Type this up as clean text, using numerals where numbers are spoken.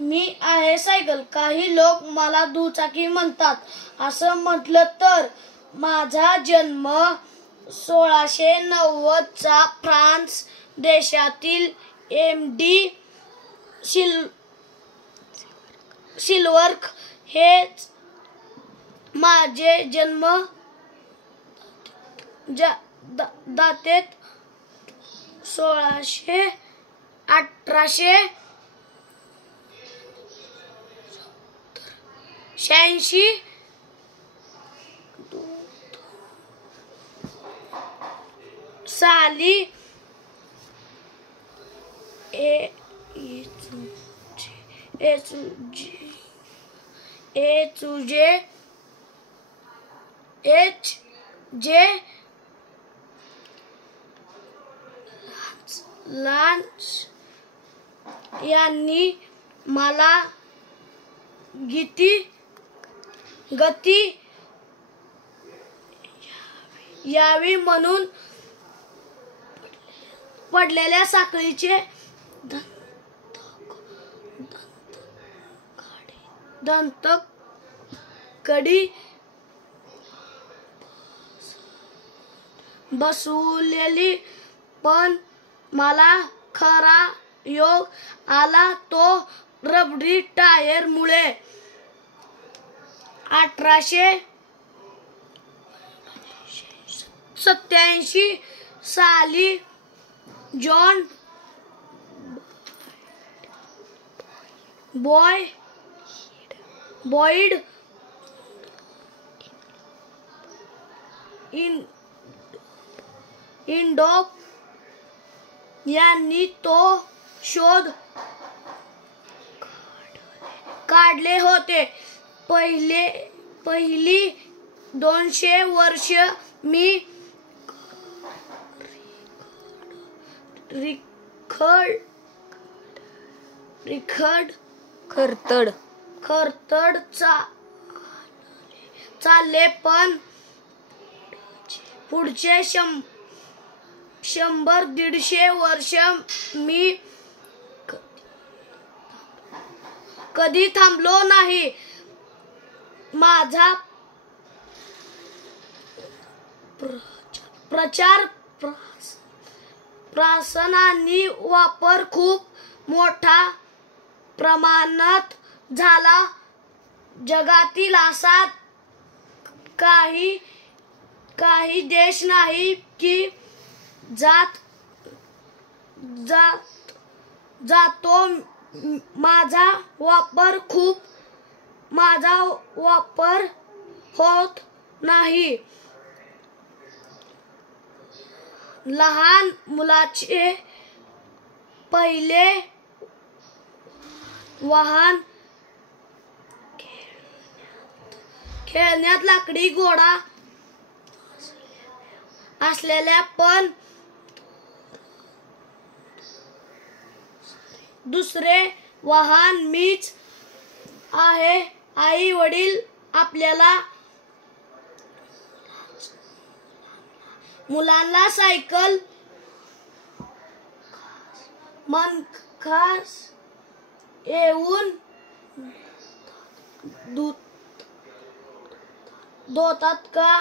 मी आहे सायकल. काही लोक मला दुचाकी म्हणतात. असं म्हटलं तर माझा जन्म 1690 चा फ्रान्स देशातील एमडी सिल्वर्क हेच माझे जन्म दातेत 1886 साली जे लान्स यांनी मला गती यावी म्हणून पडलेल्या साखळीचे दंतकडी बसवलेली. पण मला खरा योग आला तो रबरी टायर मुळे. 1887 साली जॉन बॉईड इंडोप यांनी तो शोध काढले होते. पहिली 200 वर्ष मी खरतड चालले. पण पुढचे 100-150 वर्ष मी कधी थांबलो नाही. माझा प्रचार प्रसार आणि वापर खूप मोठ्या प्रमाणात झाला. जगातील असा काही देश नाही की जातो माझा वापर होत नाही. लहान मुलाचे पहिले वाहन खेळण्यात लाकडी घोडा असलेल्या पण दुसरे वाहन मीच आहे. आई वडील आपल्याला मुलांना सायकल मनखास येऊन धुतात का